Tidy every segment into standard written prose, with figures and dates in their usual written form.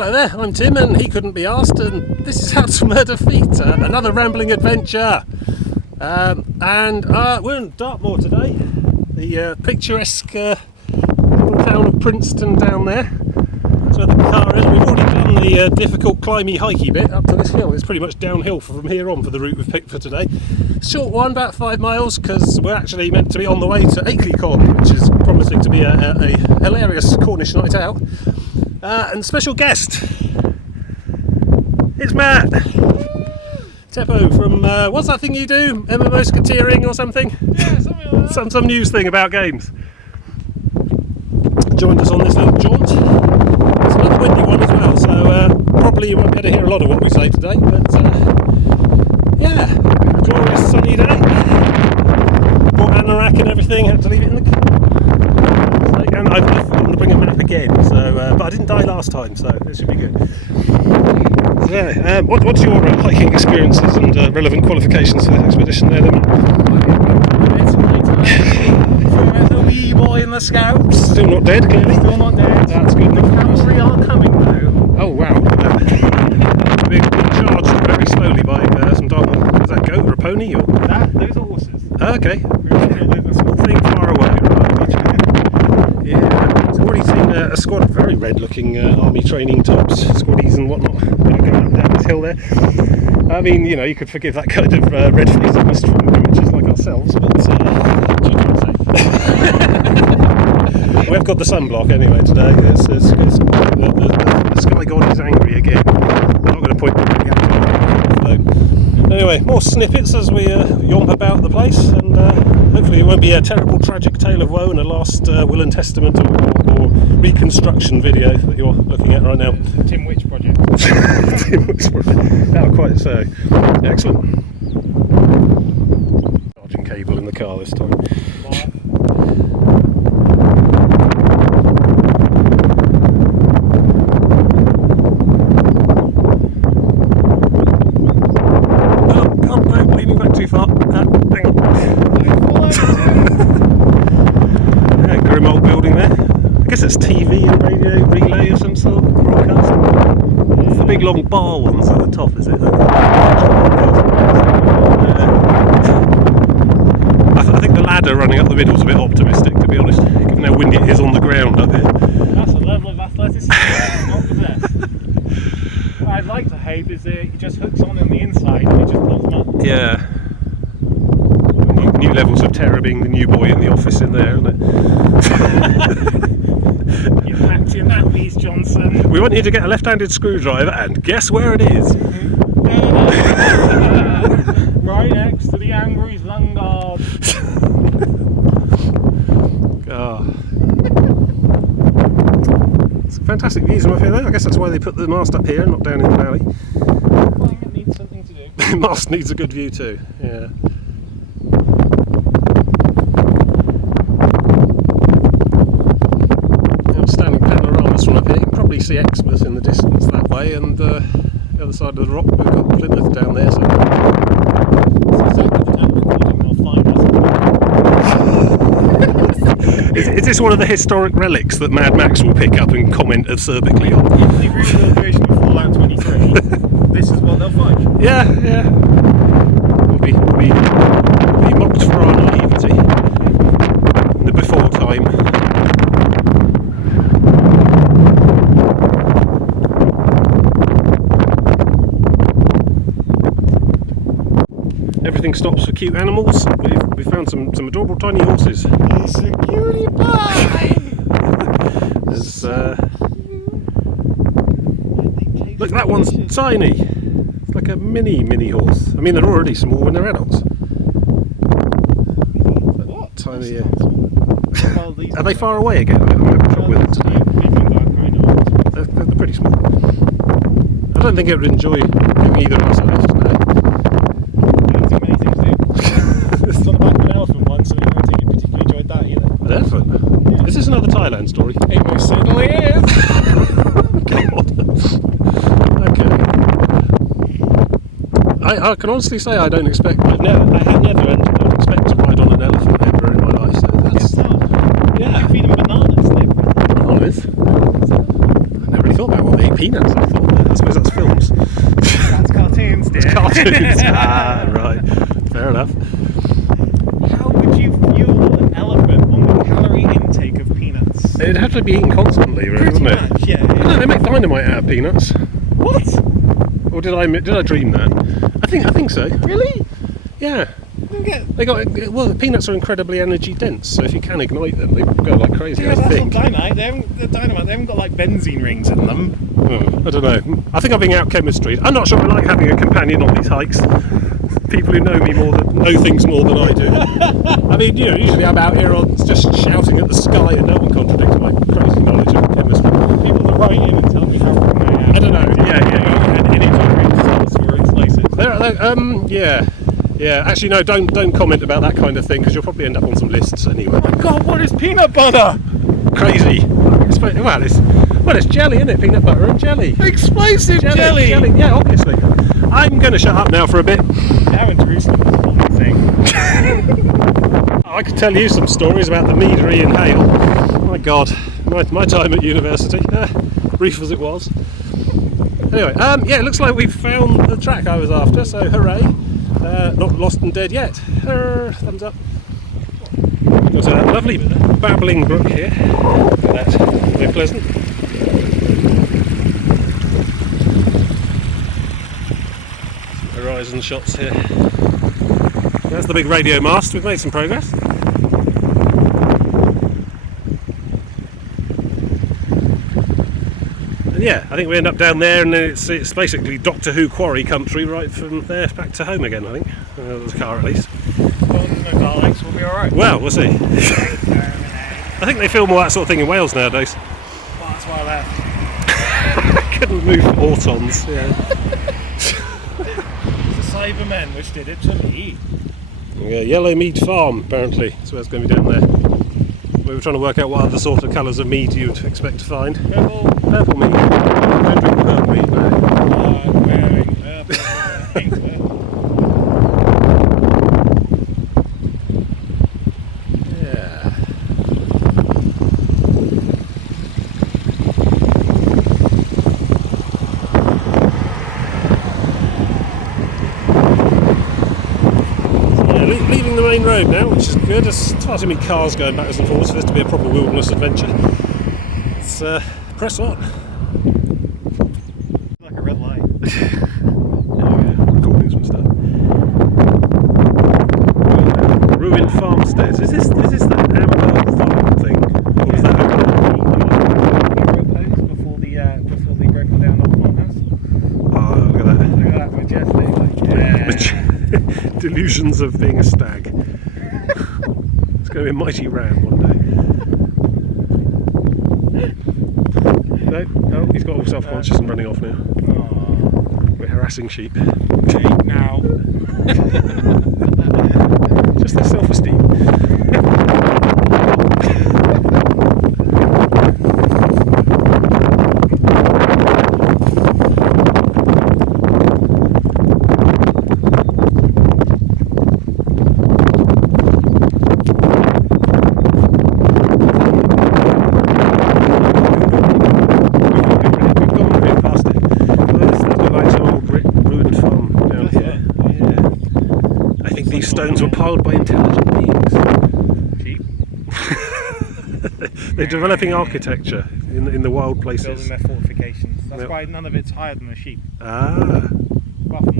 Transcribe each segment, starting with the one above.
Hello there, I'm Tim and he couldn't be asked, and this is How to Murder Feet, another rambling adventure. We're in Dartmoor today, the picturesque town of Princeton down there. That's where the car is. We've already done the difficult climby hikey bit up to this hill. It's pretty much downhill from here on for the route we've picked for today. Short one, about 5 miles, because we're actually meant to be on the way to Akeley, which is promising to be a hilarious Cornish night out. And special guest, it's Matt Teppo from what's that thing you do? MMO Skateering or something? Yeah, something like that. Some news thing about games. Joined us on this little jaunt. It's another windy one as well, so probably you won't be able to hear a lot of what we say today. But yeah, glorious sunny day. Bought anorak and everything. Had to leave it in the car. And I've forgotten to bring a map again, so but I didn't die last time, so this should be good. So, yeah, what's your hiking experiences and relevant qualifications for the expedition there then? The wee boy in the Scouts. Still not dead, clearly. Still not dead. That's good. The cavalry are coming though. Oh wow. Being charged very slowly by some Dartmoor. Is that a goat or a pony? Or? Those are horses. Oh, okay. The small Thing far away. Yeah, I've already seen a squad of very red-looking army training types, squaddies and whatnot, going up and down this hill there. I mean, you know, you could forgive that kind of red-facedness from amateurs like ourselves, but what you can say. We've got the sunblock anyway today. The sky god is angry again. I'm not going to point the phone. Anyway, more snippets as we yomp about the place, and hopefully it won't be a terrible tragic tale of woe and a last will and testament or reconstruction video that you're looking at right now. The Tim Witch project. Tim Witch project. Oh, quite so. Excellent. Charging cable in the car this time. Too far. Hang on. Yeah, grim old building there. I guess it's TV and radio relay of some sort. Broadcast. It's the big long bar ones at the top, is it? I think the ladder running up the middle is a bit optimistic, to be honest, given how windy it is on the ground up here. That's a level of athleticism not possessed. What I'd like to hope is that it just hooks on the inside and it just pulls them up. Yeah. New levels of terror being the new boy in the office in there, isn't it? You packed your nappies, Johnson. We want you to get a left-handed screwdriver, and guess where it is? Right next to the Angry's lung guard. Oh. It's fantastic views from up here, though. I guess that's why they put the mast up here, not down in the valley. Well, it needs something to do. The mast needs a good view too. Yeah. Outstanding panoramas from up here. You can probably see Exmouth in the distance that way, and the other side of the rock we've got Plymouth down there. So. Is this one of the historic relics that Mad Max will pick up and comment acerbically on? If they real version of Fallout 23, this is what they'll find. Yeah. We'll be mocked for our naivety in the before time. Everything stops for cute animals. We've found some adorable tiny horses. It's a cutie pie! There's, look, that one's tiny. It's like a mini horse. I mean, they're already small when they're adults. What? Tiny. Are they far away again? I'm having trouble with them today. They're pretty small. I don't think it would enjoy giving either of us a lift today. It's on the back of an elephant once, so I don't think you particularly enjoyed that either. An elephant? Yeah. Is this another Thailand story? It most certainly is! God. Okay. I can honestly say I have never and don't expect to ride on an elephant ever in my life, so that's... Yeah. You feed them bananas, Bananas? I never really thought about what they eat Peanuts, I thought. I suppose that's films. That's cartoons, dear. It's cartoons. Ah, right. Fair enough. How would you fuel an elephant on the calorie intake of peanuts? It'd have to be eaten constantly, really, Pretty wouldn't it? much, yeah. No, they make dynamite out of peanuts. What? Or did I dream that? I think so. Really? Yeah. Okay. The peanuts are incredibly energy dense, so if you can ignite them, they go like crazy. Yeah, I that's think. not dynamite. They haven't got like benzene rings in them. I don't know. I think I'm being out chemistry. I'm not sure I like having a companion on these hikes. People who know things more than I do. I mean, usually I'm out here just shouting at the sky and no one contradicts my crazy knowledge of chemistry. People that write in and tell me how wrong I am. I don't know. And in it for its places. Yeah. Actually, no. Don't comment about that kind of thing because you'll probably end up on some lists anyway. Oh my God, what is peanut butter? Crazy. It's jelly, isn't it? Peanut butter and jelly. Explosive jelly. Yeah, obviously. I'm going to shut up now for a bit. Now in Jerusalem is a whole thing. I could tell you some stories about the Meadery in Hale. My God, my time at university, brief as it was. Anyway, it looks like we've found the track I was after, so hooray. Not lost and dead yet. Thumbs up. Got a lovely babbling brook here. That's very pleasant. Some horizon shots here. There's the big radio mast. We've made some progress. And yeah, I think we end up down there, and then it's basically Doctor Who Quarry country right from there back to home again, I think. The car at least. Well, no garlics, we'll be alright. Well, we'll see. I think they film all that sort of thing in Wales nowadays. Well, that's why I left. Couldn't move autons. Yeah. The Cybermen which did it to me. Yeah, Yellow Mead Farm, apparently. So it's going to be down there. We were trying to work out what other sort of colours of mead you'd expect to find. Purple mead. I don't drink purple mead now. I'm wearing purple. Yeah. Leaving the main road now, which is good. There's far too many cars going backwards and forwards for this to be a proper wilderness adventure. Let's press on. Like a red light. Recording some stuff. Ruined farmsteads. Is this that Amber farm thing? Or is that before they broke down the farmhouse? Oh, look at that. Look at that majestic. Yeah. Delusions of being a stag. It's going to be a mighty ram one day. No, he's got all self-conscious and running off now. Aww. We're harassing sheep. Okay, now. Just their self-esteem. Stones were piled by intelligent beings. Sheep. They're developing architecture in the wild places. Building their fortifications. That's why none of it's higher than a sheep. Ah.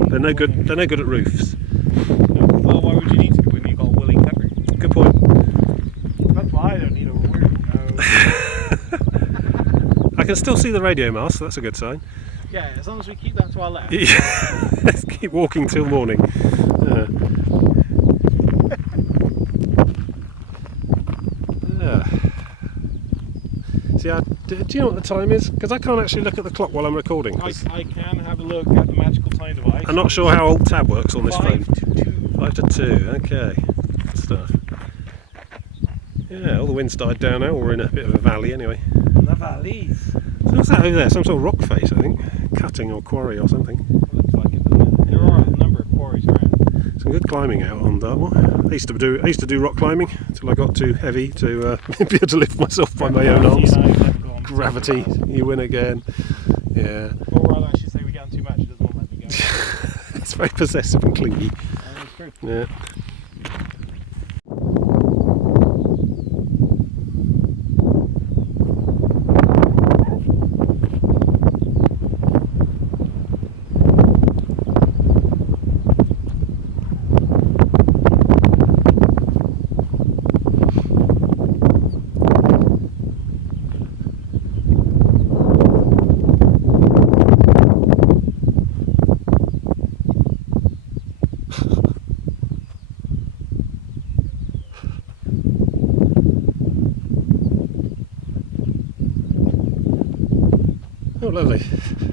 They're no good. They're no good at roofs. No. Well, why would you need to when you've got a willing country? Good point. That's why I don't need a roof. No. I can still see the radio mast, so that's a good sign. Yeah, as long as we keep that to our left. Yeah. Let's keep walking till morning. See, do you know what the time is? Because I can't actually look at the clock while I'm recording. I can have a look at the magical time device. I'm not sure how old tab works on this 5 phone. to 2. 5 to 2, okay. Good stuff. Yeah, all the wind's died down now. We're in a bit of a valley anyway. The valleys. So what's that over there? Some sort of rock face, I think. Cutting or quarry or something. Looks like it, doesn't it? There are a number of quarries around. Some good climbing out on Dartmoor. I used to do rock climbing until I got too heavy to be able to lift myself by my own arms. Gravity, you win again. Yeah. Or rather, I should say we get on too much. It doesn't want to let me go. It's very possessive and clingy. That's true. Yeah. Oh, lovely.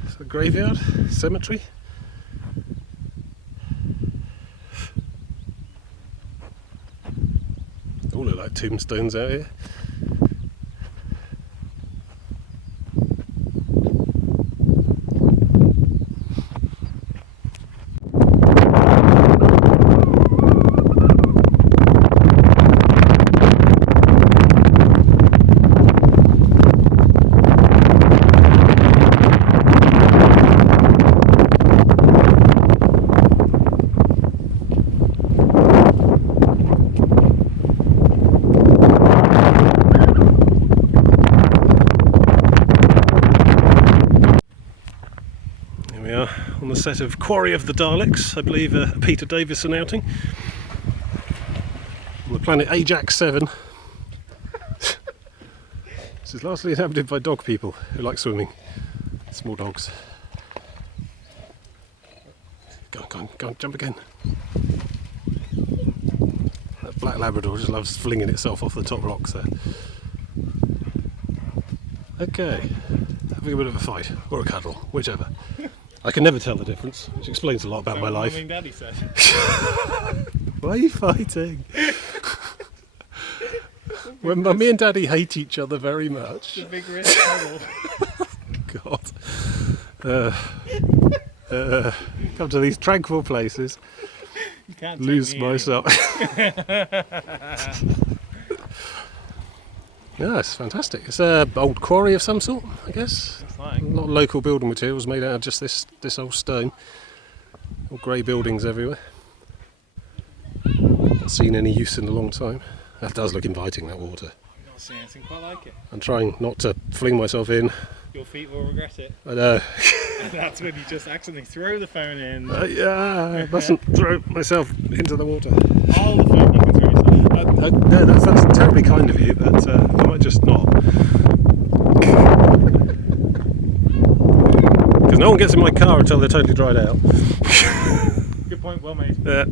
It's a graveyard, cemetery. All look like tombstones out here. We are on the set of Quarry of the Daleks, I believe a Peter Davison outing. On the planet Ajax 7. This is largely inhabited by dog people who like swimming. Small dogs. Go on, jump again. That black Labrador just loves flinging itself off the top rocks there. Okay, having a bit of a fight, or a cuddle, whichever. I can never tell the difference, which explains a lot about my life. Mummy and Daddy said. Why are you fighting? When Mummy and Daddy hate each other very much. The big risk cuddle. God. Come to these tranquil places. You can't Lose take me myself. Yeah, it's fantastic. It's an old quarry of some sort, I guess. It's like. A lot of local building materials made out of just this old stone. All grey buildings everywhere. Not seen any use in a long time. That does look inviting, that water. I've not seen anything quite like it. I'm trying not to fling myself in. Your feet will regret it. I know. And that's when you just accidentally throw the phone in. Yeah, I mustn't throw myself into the water. All the phone you can throw yourself. No, that's terribly kind of you, but I might just not. Because no one gets in my car until they're totally dried out. Good point, well made. Yeah.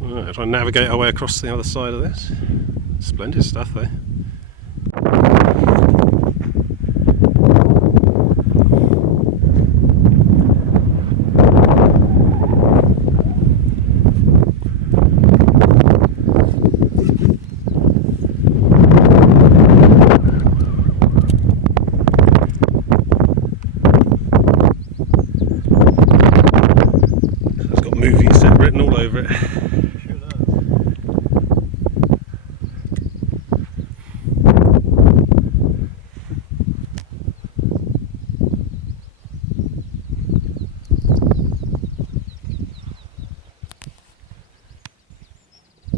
Right, try and navigate our way across the other side of this. Splendid stuff there. It's got movie set written all over it.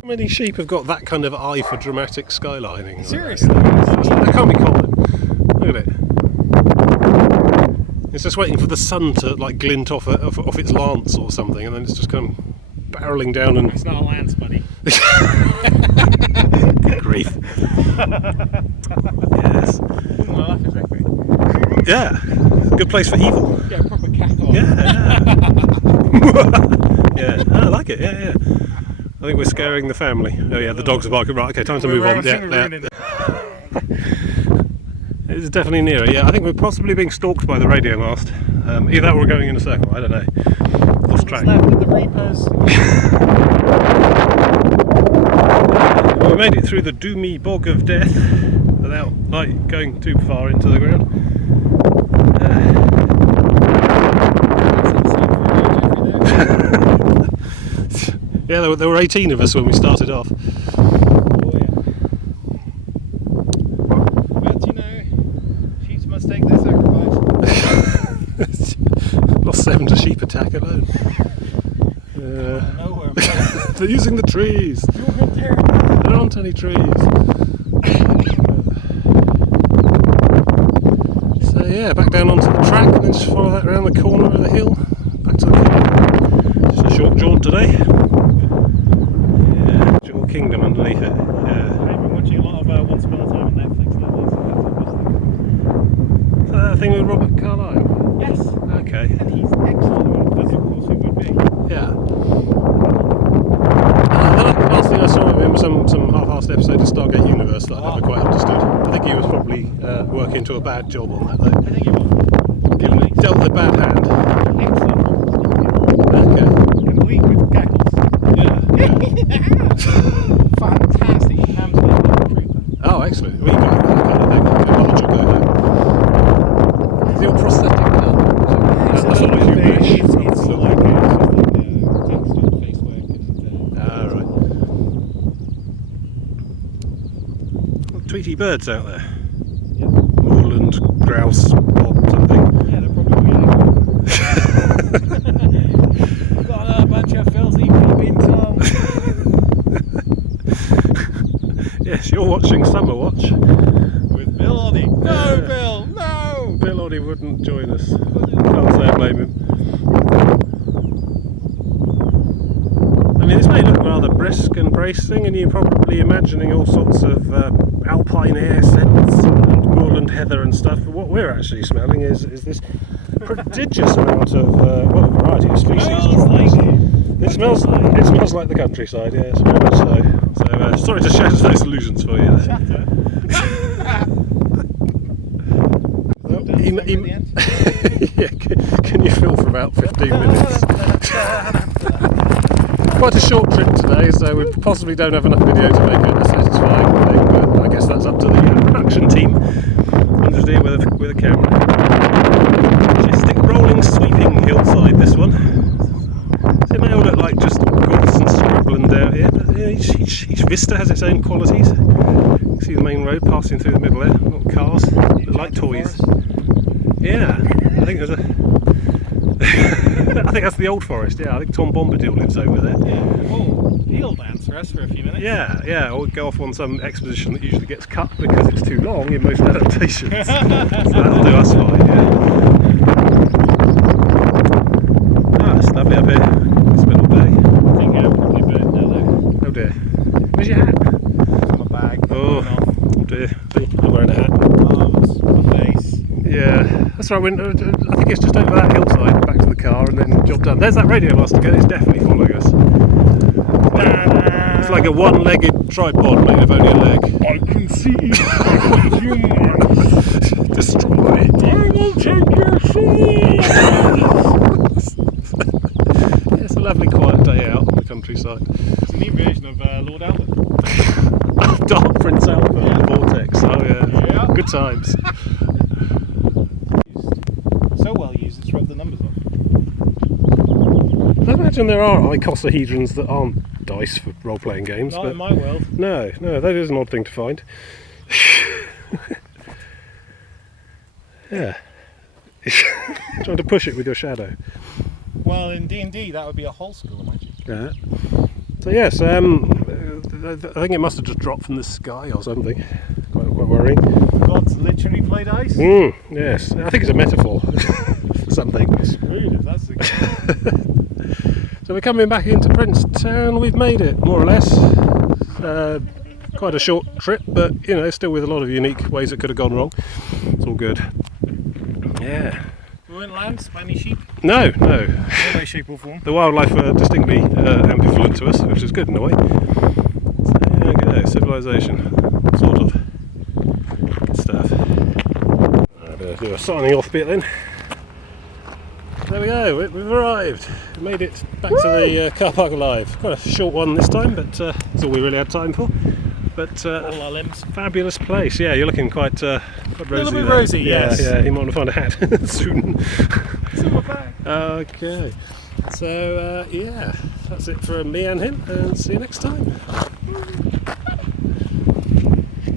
How many sheep have got that kind of eye for dramatic skylining? Seriously? That can't be common. Look at it. It's just waiting for the sun to like glint off its lance or something, and then it's just kind of barreling down and... It's not a lance, buddy. Good grief. Yes. Wouldn't laugh exactly. Yeah. Good place for evil. Get a proper cackle on. Yeah. Yeah. Oh, I like it. Yeah. I think we're scaring the family. Oh yeah, the dogs are barking. Right, okay, time to move on. Yeah. It's definitely nearer. Yeah, I think we're possibly being stalked by the radio mast. Either that or we're going in a circle. I don't know. Lost track. Left with the Reapers. Well, we made it through the doomy bog of death without like going too far into the ground. Yeah, there were 18 of us when we started off. Oh yeah. But you know, tack alone. Nowhere. They're using the trees. There aren't any trees. So yeah, back down onto the track and then just follow that around the corner of the hill. Back to the kingdom. Just a short jaunt today. Yeah, Jewel Kingdom underneath it. Yeah. I've been watching a lot of Once Upon a Time on Netflix lately, so Is that the thing with Robert Carlyle? yes, Okay. and he's excellent, as of course he would be. Yeah. The last thing I saw of him was some half-assed episode of Stargate Universe that I never quite understood. I think he was probably working to a bad job on that though. I think he was. Given dealt the bad hand. Excellent. Okay. Complete with gaggles. Yeah. Fantastic. Absolutely. Oh, excellent. Well, you got that kind of thing. A large or go there. Is the old prosthetic now? That's not a huge. It's like textured face work and Ah, right. Tweety birds out there. yeah. Moorland, grouse, bob, something. Yeah, they're probably really We've got a bunch of filthy peeping toms. Yes, you're watching Summer Watch. With Bill Oddie. No, Yeah. Bill, no! Bill Oddie wouldn't join us. Can't say I blame him. I mean, this may look rather brisk and bracing, and you're probably imagining all sorts of alpine air scents and moorland heather and stuff. But what we're actually smelling is this prodigious amount of well, a variety of species. It smells like the countryside. Yes, very much so. So sorry to shatter those illusions for you. Shatter. Yeah, can you fill for about 15 minutes? Quite a short trip today, so we possibly don't have enough video to make it a satisfying thing, but I guess that's up to the production team. I'm just here with a camera. Majestic, rolling, sweeping hillside, this one. So it may all look like just gorse and scrubland out here, but yeah, each vista has its own qualities. You can see the main road passing through the middle there, little cars, that look like toys. Yeah, I think there's a. I think that's the Old Forest. Yeah, I think Tom Bombadil lives over there. Yeah. Oh, he'll dance for us for a few minutes. Yeah, or go off on some exposition that usually gets cut because it's too long in most adaptations. So that'll do us fine. Yeah. Ah, it's lovely up here. It's been all day. I think I'll probably burn now though. Oh dear. Where's your hat? It's my bag. Oh dear. See, I'm wearing a hat. Arms, my face. Yeah, that's right. I think it's just over that hillside, back to the car, and then job done. There's that radio mast again. It's definitely following us. It's like a one-legged tripod made of only a leg. I can see humans. Destroy. I will take your soul. Yeah, it's a lovely quiet day out on the countryside. It's a new version of Lord Albert. Dark Prince Albert, Yeah. Vortex. Oh yeah. Yeah. Good times. So well used, it's rubbed the numbers off. I imagine there are icosahedrons that aren't dice for role-playing games. Not but in my world. No, that is an odd thing to find. Yeah. Trying to push it with your shadow. Well, in D&D that would be a whole school of magic. Yeah. So yes, I think it must have just dropped from the sky or something. Quite worrying. Gods literally play dice? Yes, I think it's a metaphor for something. Screwed if that's the case. So we're coming back into Princetown. We've made it, more or less. Quite a short trip, but you know, still with a lot of unique ways it could have gone wrong. It's all good. Yeah. We went land, any sheep? No. No way, shape or form. The wildlife were distinctly ambivalent to us, which is good in a way. So there we go, civilization, sort of. Good stuff. I better do a signing off bit then. There we go, we've arrived. We made it back to the car park alive. Quite a short one this time, but that's all we really had time for. But All our limbs. fabulous place. Yeah, you're looking quite rosy. A little bit there. rosy, yes. Yeah, you might want to find a hat soon. It's in my bag. Okay, so yeah, that's it from me and him, and see you next time.